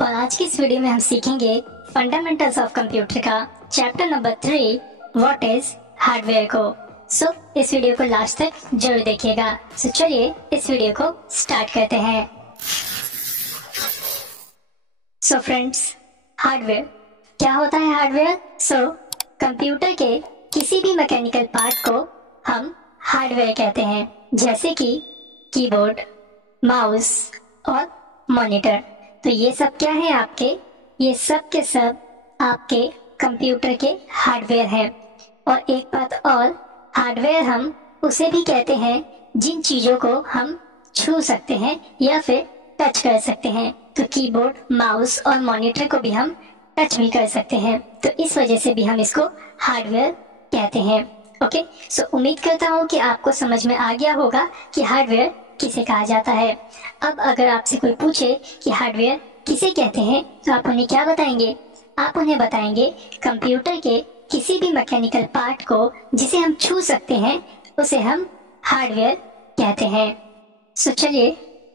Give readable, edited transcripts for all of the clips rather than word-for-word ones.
और आज की इस वीडियो में हम सीखेंगे फंडामेंटल्स ऑफ कंप्यूटर का chapter number 3 what is hardware को। सो इस वीडियो को लास्ट तक जरूर देखिएगा। सो चलिए इस वीडियो को स्टार्ट करते हैं। सो फ्रेंड्स, हार्डवेयर क्या होता है? हार्डवेयर कंप्यूटर के किसी भी मैकेनिकल पार्ट को हम हार्डवेयर कहते हैं, जैसे कि कीबोर्ड, माउस और मॉनिटर। तो ये सब क्या है आपके? ये सब के सब आपके कंप्यूटर के हार्डवेयर हैं। और एक बात और, हार्डवेयर हम उसे भी कहते हैं जिन चीजों को हम छू सकते हैं या फिर टच कर सकते हैं। तो कीबोर्ड, माउस और मॉनिटर को भी हम टच भी कर सकते हैं, तो इस वजह से भी हम इसको हार्डवेयर कहते हैं। ओके, सो उम्मीद करता हूँ कि आपको समझ में आ गया होगा कि हार्डवेयर किसे कहा जाता है। अब अगर आपसे कोई पूछे कि हार्डवेयर किसे कहते हैं, तो आप उन्हें क्या बताएंगे? आप उन्हें बताएंगे कंप्यूटर के किसी भी मैकेनिकल पार्ट को जिसे हम छू सकते हैं उसे हम हार्डवेयर कहते हैं। सो चलिए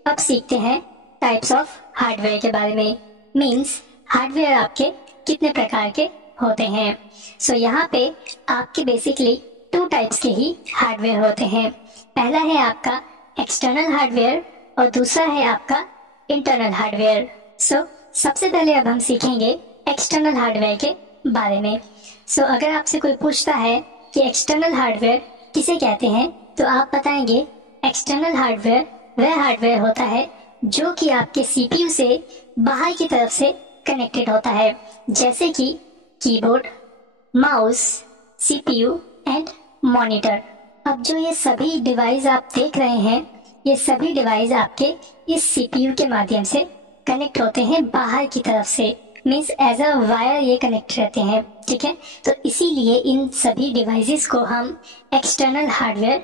अब सीखते हैं टाइप्स ऑफ हार्डवेयर के बारे में। मीन्स हार्डवेयर आपके कितने प्रकार के होते हैं। सो यहाँ पे आपके बेसिकली 2 टाइप्स के ही हार्डवेयर होते हैं। पहला है आपका एक्सटर्नल हार्डवेयर और दूसरा है आपका इंटरनल हार्डवेयर। सो सबसे पहले अब हम सीखेंगे एक्सटर्नल हार्डवेयर के बारे में। सो अगर आपसे कोई पूछता है कि एक्सटर्नल हार्डवेयर किसे कहते हैं, तो आप बताएंगे एक्सटर्नल हार्डवेयर वह हार्डवेयर होता है जो कि आपके सीपीयू से बाहर की तरफ से कनेक्टेड होता है, जैसे कि keyboard, mouse, CPU and monitor. अब जो ये सभी डिवाइस आप देख रहे हैं, ये सभी डिवाइस आपके इस सीपीयू के माध्यम से कनेक्ट होते हैं बाहर की तरफ से। मीन्स एज अ वायर ये कनेक्ट रहते हैं, ठीक है। तो इसीलिए इन सभी डिवाइसेस को हम एक्सटर्नल हार्डवेयर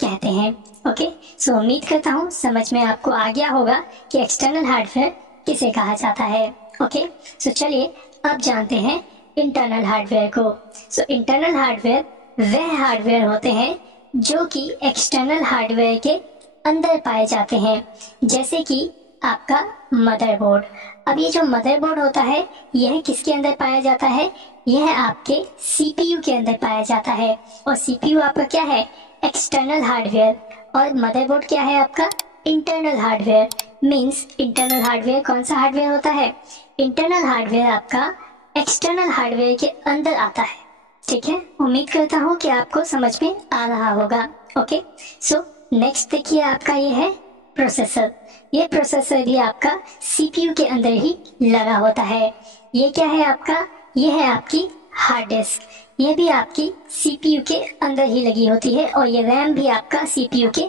कहते हैं। ओके, सो उम्मीद करता हूँ समझ में आपको आ गया होगा कि एक्सटर्नल हार्डवेयर किसे कहा जाता है। ओके, सो चलिए अब जानते हैं इंटरनल हार्डवेयर को। सो इंटरनल हार्डवेयर वह हार्डवेयर होते हैं जो कि एक्सटर्नल हार्डवेयर के अंदर पाए जाते हैं, जैसे कि आपका मदरबोर्ड। अब ये जो मदरबोर्ड होता है यह किसके अंदर पाया जाता है? यह आपके सीपीयू के अंदर पाया जाता है। और सीपीयू आपका क्या है? External hardware. और मदरबोर्ड क्या है आपका? Internal hardware. Means internal hardware कौन सा हार्डवेयर होता है? इंटरनल हार्डवेयर आपका एक्सटर्नल हार्डवेयर के अंदर आता है, ठीक है। उम्मीद करता हूँ कि आपको समझ में आ रहा होगा। ओके, सो नेक्स्ट देखिए आपका ये है प्रोसेसर। ये प्रोसेसर भी आपका सीपीयू के अंदर ही लगा होता है। ये क्या है आपका? ये है आपकी हार्ड डिस्क। ये भी आपकी सीपीयू के अंदर ही लगी होती है और ये रैम भी आपका सीपीयू के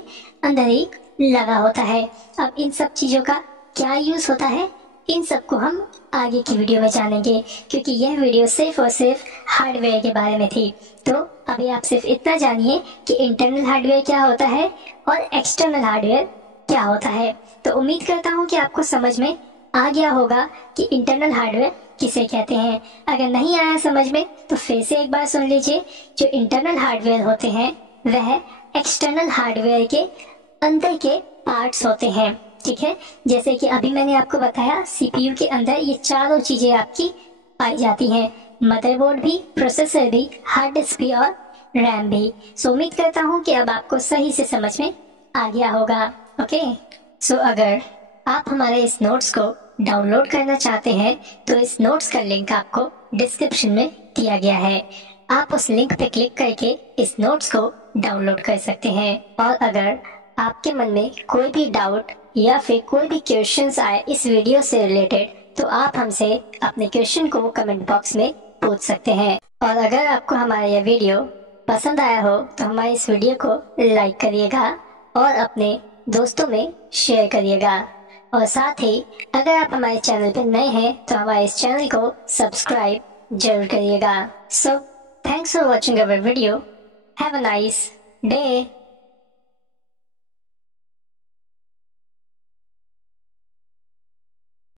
अंदर ही लगा होता है। अब इन सब चीजों का क्या यूज होता है, इन सबको हम आगे की वीडियो में जानेंगे, क्योंकि यह वीडियो सिर्फ और सिर्फ हार्डवेयर के बारे में थी। तो अभी आप सिर्फ इतना जानिए कि इंटरनल हार्डवेयर क्या होता है और एक्सटर्नल हार्डवेयर क्या होता है। तो उम्मीद करता हूँ कि आपको समझ में आ गया होगा कि इंटरनल हार्डवेयर किसे कहते हैं। अगर नहीं आया समझ में तो फिर से एक बार सुन लीजिए। जो इंटरनल हार्डवेयर होते हैं वह एक्सटर्नल हार्डवेयर के अंदर के पार्ट्स होते हैं, ठीक है। जैसे कि अभी मैंने आपको बताया सीपीयू के अंदर ये चारों चीजें आपकी पाई जाती हैं, मदरबोर्ड भी, प्रोसेसर भी, हार्ड डिस्क भी और रैम भी। सो उम्मीद करता हूँ कि अब आपको सही से समझ में आ गया होगा। ओके, सो अगर आप हमारे इस नोट्स को डाउनलोड करना चाहते हैं तो इस नोट्स का लिंक आपको डिस्क्रिप्शन में दिया गया है। आप उस लिंक पे क्लिक करके इस नोट्स को डाउनलोड कर सकते हैं। और अगर आपके मन में कोई भी डाउट या फिर कोई भी क्वेश्चंस आए इस वीडियो से रिलेटेड, तो आप हमसे अपने क्वेश्चन को कमेंट बॉक्स में पूछ सकते हैं। और अगर आपको हमारा यह वीडियो पसंद आया हो तो हमारे इस वीडियो को लाइक करिएगा और अपने दोस्तों में शेयर करिएगा। और साथ ही अगर आप हमारे चैनल पर नए हैं तो हमारे इस चैनल को सब्सक्राइब जरूर करिएगा। So thanks for watching our video. Have a nice day.